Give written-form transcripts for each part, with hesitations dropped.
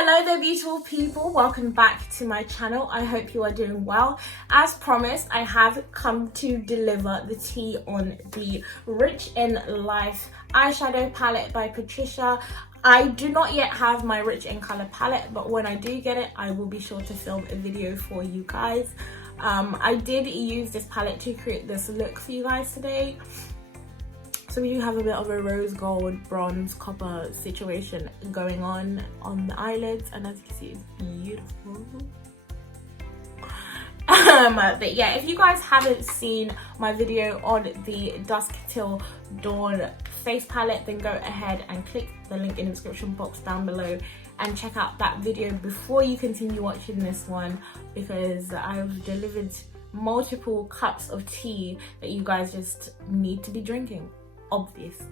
Hello there beautiful people, welcome back to my channel. I hope you are doing well. As promised, I have come to deliver the tea on the Rich in Life eyeshadow palette by Patricia. I do not yet have my Rich in Color palette, but when I do get it, I will be sure to film a video for you guys. I did use this palette to create this look for you guys today. So we do have a bit of a rose gold, bronze, copper situation going on the eyelids, and as you can see, it's beautiful. But yeah, if you guys haven't seen my video on the Dusk Till Dawn face palette, then go ahead and click the link in the description box down below and check out that video before you continue watching this one, because I've delivered multiple cups of tea that you guys just need to be drinking, obviously.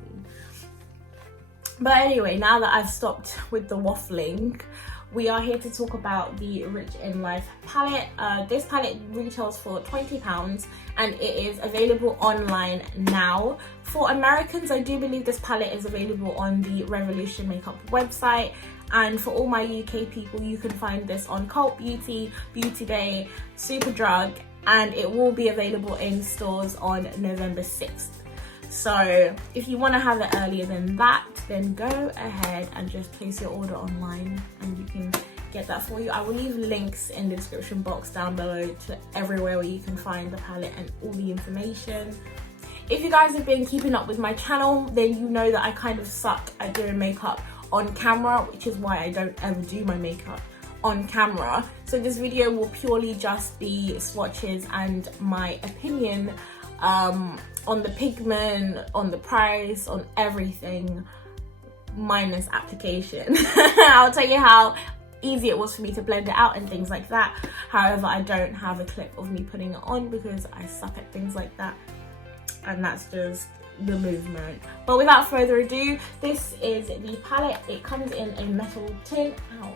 But anyway, now that I've stopped with the waffling, we are here to talk about the Rich in Life palette. This palette retails for £20 and it is available online now. For Americans, I do believe this palette is available on the Revolution Makeup website, and for all my UK people, you can find this on Cult Beauty, Beauty Bay, Superdrug, and it will be available in stores on November 6th. So if you want to have it earlier than that, then go ahead and just place your order online and you can get that for you. I will leave links in the description box down below to everywhere where you can find the palette and all the information. If you guys have been keeping up with my channel, then you know that I kind of suck at doing makeup on camera, which is why I don't ever do my makeup on camera. So this video will purely just be swatches and my opinion on the pigment, on the price, on everything, minus application. I'll tell you how easy it was for me to blend it out and things like that. However, I don't have a clip of me putting it on because I suck at things like that, and that's just the movement. But without further ado, this is the palette. It comes in a metal tin. Ow.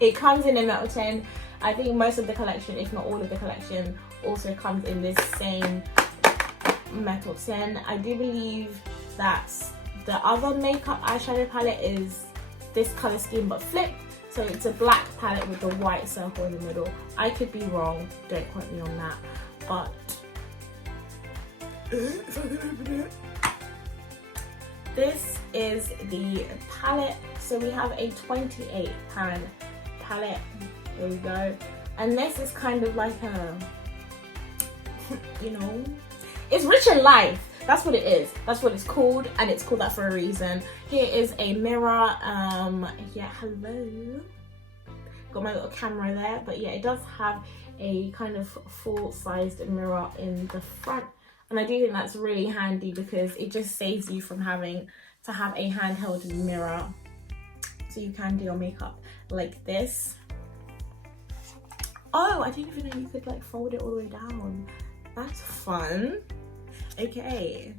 It comes in a metal tin. I think most of the collection, if not all of the collection, also comes in this same metal tin. I do believe that the other makeup eyeshadow palette is this color scheme but flipped, so it's a black palette with the white circle in the middle. I could be wrong, don't quote me on that, but if I can open it. This is the palette. So we have a £28 palette, there we go, and this is kind of like a, you know, it's Rich in Life. That's what it is. That's what it's called, and it's called that for a reason. Here is a mirror. Yeah, hello. Got my little camera there, but yeah, it does have a kind of full-sized mirror in the front, and I do think that's really handy because it just saves you from having to have a handheld mirror, so you can do your makeup like this. Oh, I didn't even know you could like fold it all the way down. That's fun. Okay.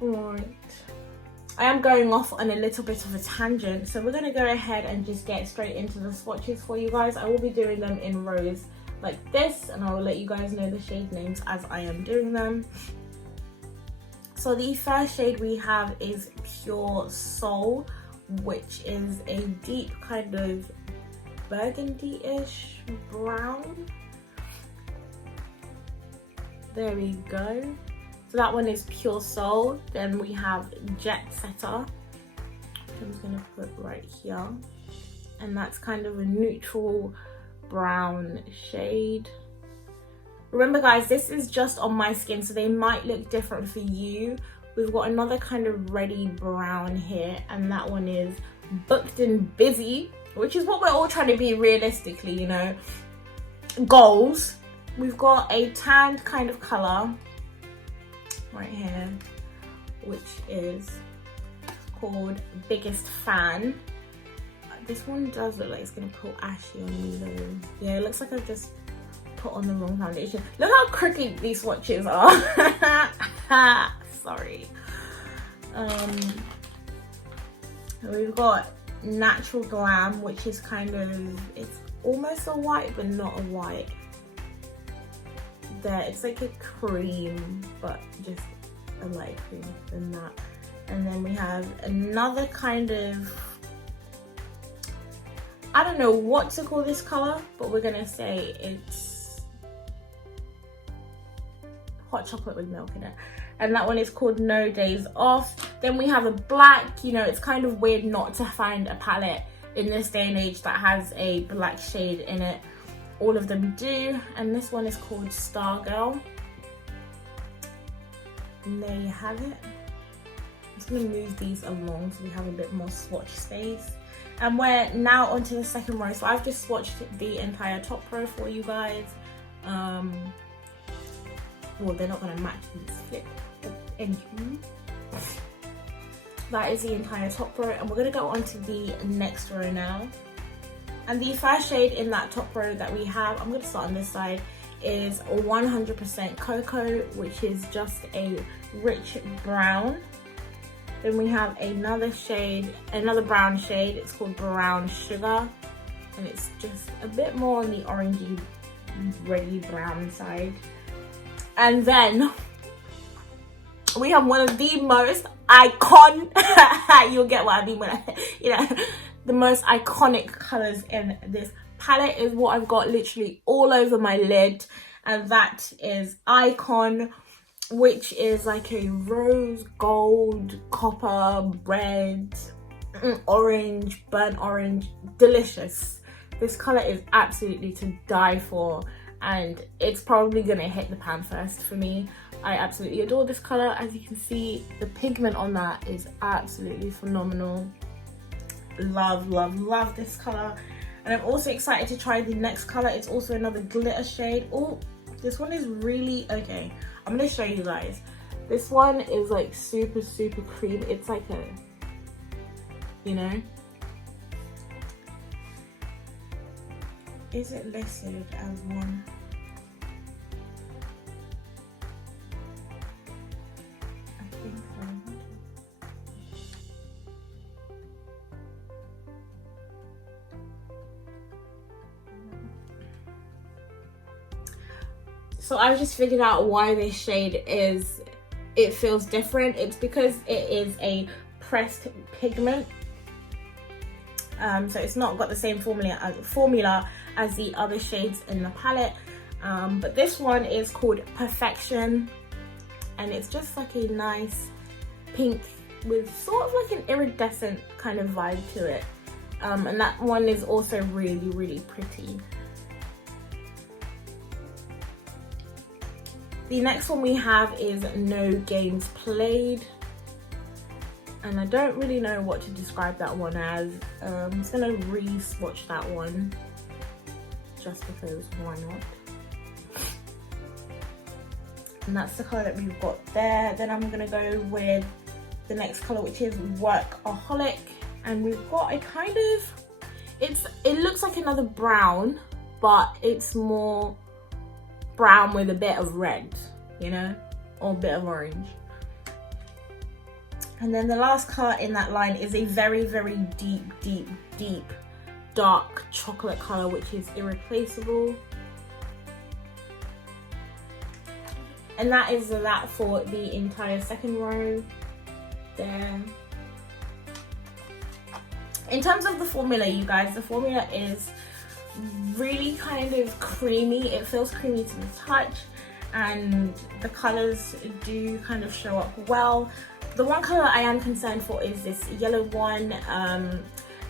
Right. I am going off on a little bit of a tangent, so we're going to go ahead and just get straight into the swatches for you guys. I will be doing them in rows like this, and I will let you guys know the shade names as I am doing them. So the first shade we have is Pure Soul, which is a deep kind of burgundy-ish brown. There we go. So that one is Pure Soul. Then we have Jet Setter, which I'm just gonna put right here, and that's kind of a neutral brown shade. Remember guys, this is just on my skin, so they might look different for you. We've got another kind of reddy brown here, and that one is Booked and Busy, which is what we're all trying to be realistically, you know, goals. We've got a tanned kind of colour right here, which is called Biggest Fan. This one does look like it's going to pull ashy on me though. Yeah, it looks like I've just put on the wrong foundation. Look how crooked these swatches are. Sorry. We've got Natural Glam, which is kind of, it's almost a white but not a white. There, it's like a cream, but just a light cream than that. And then we have another kind of I don't know what to call this color, but we're gonna say it's hot chocolate with milk in it. And that one is called No Days Off. Then we have a black. You know, it's kind of weird not to find a palette in this day and age that has a black shade in it. All of them do. And this one is called Stargirl. And there you have it. I'm just gonna move these along so we have a bit more swatch space. And we're now onto the second row. So I've just swatched the entire top row for you guys. Well, they're not gonna match this flip. Anywho, that is the entire top row, and we're gonna go on to the next row now. And the first shade in that top row that we have, I'm gonna start on this side, is 100% Cocoa, which is just a rich brown. Then we have another shade, another brown shade. It's called Brown Sugar, and it's just a bit more on the orangey, reddy brown side. And then we have one of the most you'll get what I mean when I, the most iconic colors in this palette is what I've got literally all over my lid, and that is Icon, which is like a rose gold, copper, red, orange, burnt orange, delicious. This color is absolutely to die for, and it's probably gonna hit the pan first for me. I absolutely adore this color. As you can see, the pigment on that is absolutely phenomenal. Love, love, love this color. And I'm also excited to try the next color. It's also another glitter shade. Oh, this one is really, okay, I'm gonna show you guys. This one is like super, super cream. It's like a, you know, is it listed as one? I think so. So I've just figured out why this shade is, it feels different. It's because it is a pressed pigment. So it's not got the same formula as the other shades in the palette. But this one is called Perfection, and it's just like a nice pink with sort of like an iridescent kind of vibe to it. And that one is also really, really pretty. The next one we have is No Games Played, and I don't really know what to describe that one as. I'm just gonna re-swatch that one just because why not. And that's the color that we've got there. Then I'm gonna go with the next color, which is Workaholic, and we've got a kind of, it looks like another brown, but it's more brown with a bit of red, you know, or a bit of orange. And then the last color in that line is a very, very deep, deep, deep dark chocolate color, which is Irreplaceable. And that is that for the entire second row there. In terms of the formula, you guys, the formula is really kind of creamy. It feels creamy to the touch, and the colors do kind of show up well. The one color I am concerned for is this yellow one.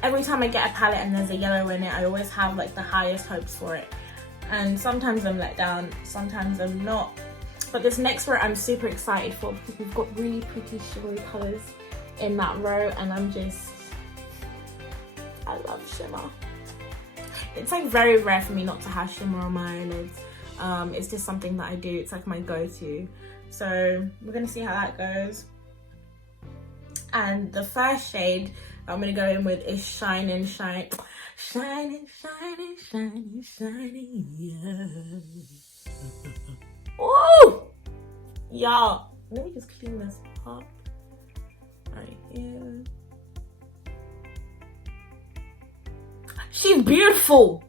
Every time I get a palette and there's a yellow in it, I always have like the highest hopes for it, and sometimes I'm let down, sometimes I'm not. But this next row I'm super excited for because we've got really pretty shimmery colors in that row, and I love shimmer. It's like very rare for me not to have shimmer on my eyelids. It's just something that I do. It's like my go-to. So we're gonna see how that goes. And the first shade I'm gonna go in with is Shining, Shining, Shining, Shining, Shining, Shining, yeah. Ooh! Y'all, let me just clean this up right here. She's beautiful.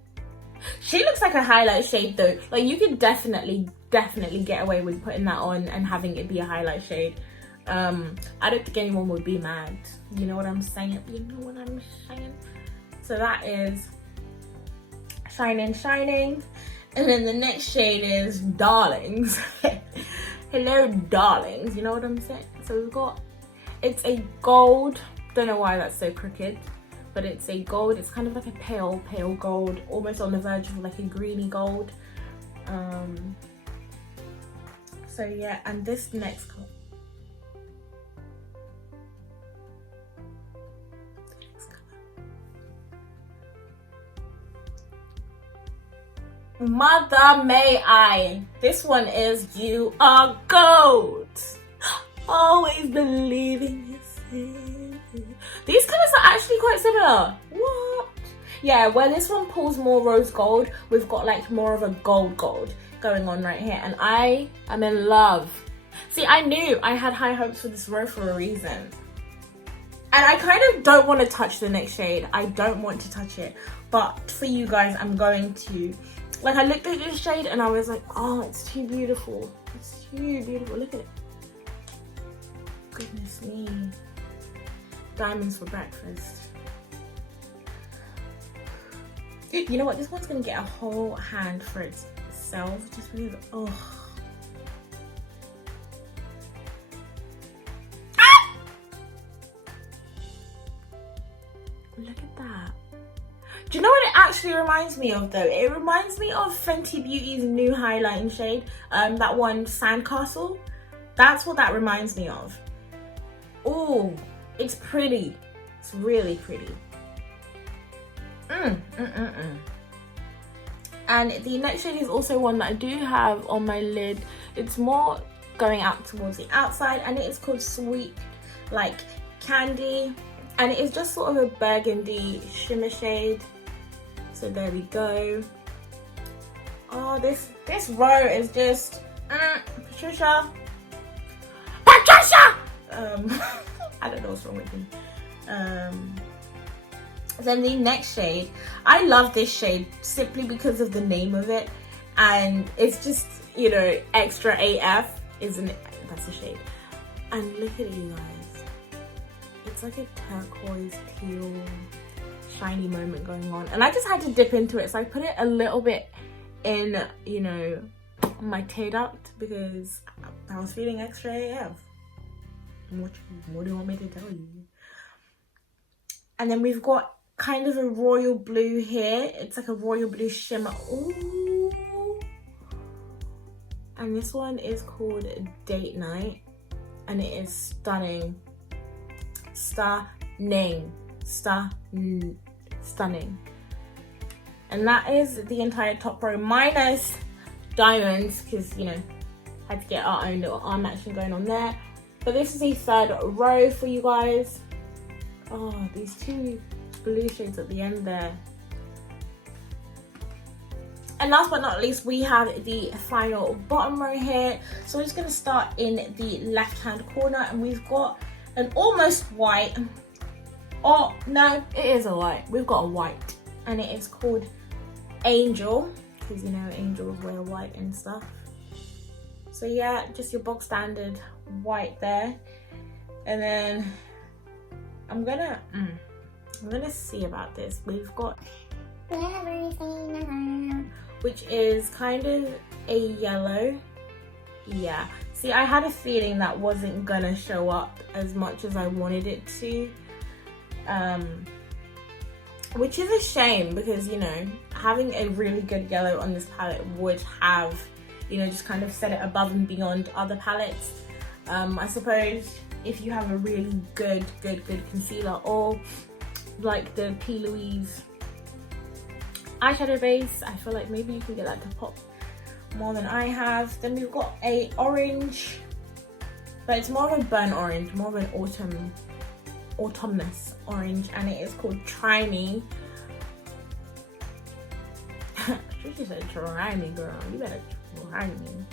She looks like a highlight shade though. Like you could definitely get away with putting that on and having it be a highlight shade. I don't think anyone would be mad. You know what I'm saying? You know what I'm saying? So that is Shining. And then the next shade is Darlings. Hello, darlings. You know what I'm saying? So we've got, it's a gold. Don't know why that's so crooked, but it's a gold. It's kind of like a pale gold, almost on the verge of like a greeny gold. So yeah, and this next color. Mother may I. This one is You Are Gold. Always believing yourself. These colors are actually quite similar. What? Yeah, where this one pulls more rose gold, we've got like more of a gold going on right here. And I am in love. See, I knew I had high hopes for this row for a reason. And I kind of don't want to touch the next shade. I don't want to touch it. But for you guys, I'm going to. Like, I looked at this shade and I was like, oh, it's too beautiful. It's too beautiful. Look at it. Goodness me. Diamonds for breakfast. You know what? This one's going to get a whole hand for itself. Just because, oh. Ah! Look at that. Do you know what it actually reminds me of though? It reminds me of Fenty Beauty's new highlighting shade, that one Sandcastle. That's what that reminds me of. Oh, it's pretty. It's really pretty. And the next shade is also one that I do have on my lid. It's more going out towards the outside, and it is called Sweet Like Candy. And it is just sort of a burgundy shimmer shade. So there we go. Oh, this row is just Patricia. I don't know what's wrong with me. Then the next shade, I love this shade simply because of the name of it, and it's just, you know, extra AF, isn't it? That's the shade. And look at it, you guys. It's like a turquoise teal shiny moment going on, and I just had to dip into it, so I put it a little bit in, you know, my tear duct because I was feeling extra AF. What do you want me to tell you? And then we've got kind of a royal blue here. It's like a royal blue shimmer. Ooh. And this one is called Date Night, and it is stunning. Stunning. And that is the entire top row minus diamonds, because, you know, had to get our own little arm action going on there. But this is the third row for you guys. Oh, these two blue shades at the end there. And last but not least, we have the final bottom row here. So we're just going to start in the left hand corner, and we've got an almost white. Oh no, it is a white. We've got a white, and it is called Angel, because, you know, angels wear white and stuff. So yeah, just your box standard white there. And then I'm gonna see about this. We've got which is kind of a yellow. Yeah, see, I had a feeling that wasn't gonna show up as much as I wanted it to, which is a shame, because, you know, having a really good yellow on this palette would have, you know, just kind of set it above and beyond other palettes. I suppose if you have a really good concealer, or like the P. Louise eyeshadow base, I feel like maybe you can get that to pop more than I have. Then we've got a orange, but it's more of a burnt orange, more of an autumnous orange, and it is called Try Me. She said try me, girl. You better try me.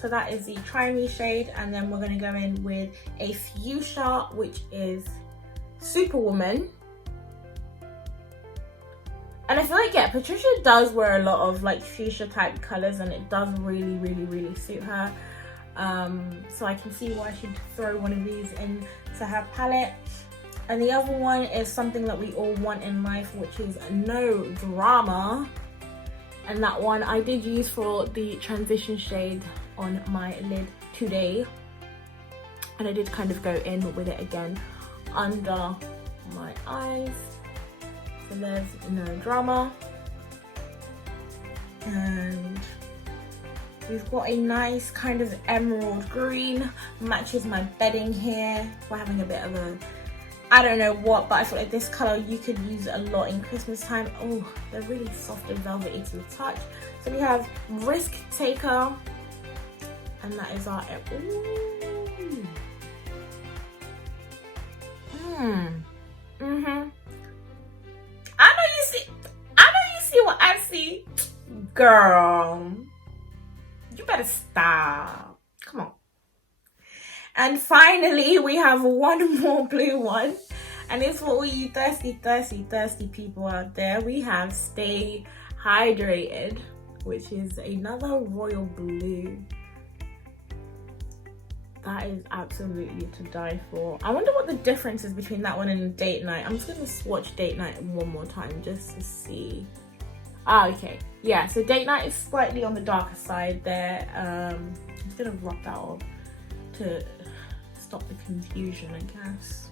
So that is the Try Me shade, and then we're going to go in with a fuchsia, which is Superwoman. And I feel like, yeah, Patricia does wear a lot of like fuchsia type colors, and it does really suit her. So I can see why she'd throw one of these into her palette. And the other one is something that we all want in life, which is no drama. And that one I did use for the transition shade on my lid today. And I did kind of go in with it again under my eyes. So there's no drama. And we've got a nice kind of emerald green, matches my bedding here. We're having a bit of a, I don't know what, but I feel like this color you could use a lot in Christmas time. Oh, they're really soft and velvety to the touch. So we have Risk Taker, and that is our, ooh. I know you see what I see. Girl, you better stop. Come on. And finally, we have one more blue one. And it's for all you thirsty people out there. We have Stay Hydrated, which is another royal blue. That is absolutely to die for. I wonder what the difference is between that one and Date Night. I'm just going to swatch Date Night one more time just to see. Ah, okay. Yeah, so Date Night is slightly on the darker side there. I'm just going to rub that off to stop the confusion, I guess.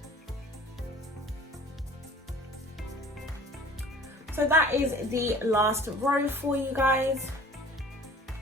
So that is the last row for you guys.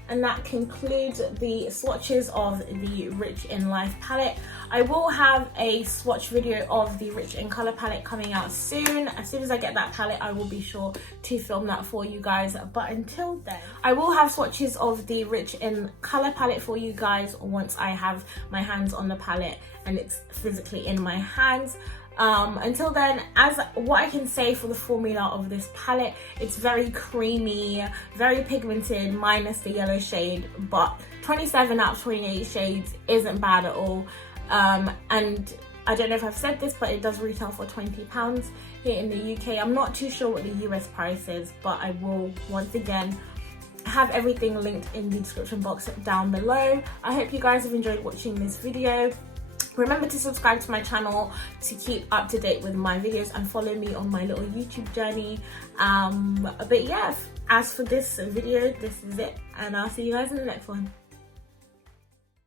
And that concludes the swatches of the Rich in Life palette. I will have a swatch video of the Rich in Color palette coming out soon. As soon as I get that palette, I will be sure to film that for you guys. But until then, I will have swatches of the Rich in Color palette for you guys once I have my hands on the palette and it's physically in my hands. Until then, as what I can say for the formula of this palette, it's very creamy, very pigmented, minus the yellow shade, but 27 out of 28 shades isn't bad at all. And I don't know if I've said this, but it does retail for £20 here in the UK. I'm not too sure what the US price is, but I will once again have everything linked in the description box down below. I hope you guys have enjoyed watching this video. Remember to subscribe to my channel to keep up to date with my videos and follow me on my little YouTube journey. But yeah, as for this video, this is it, and I'll see you guys in the next one.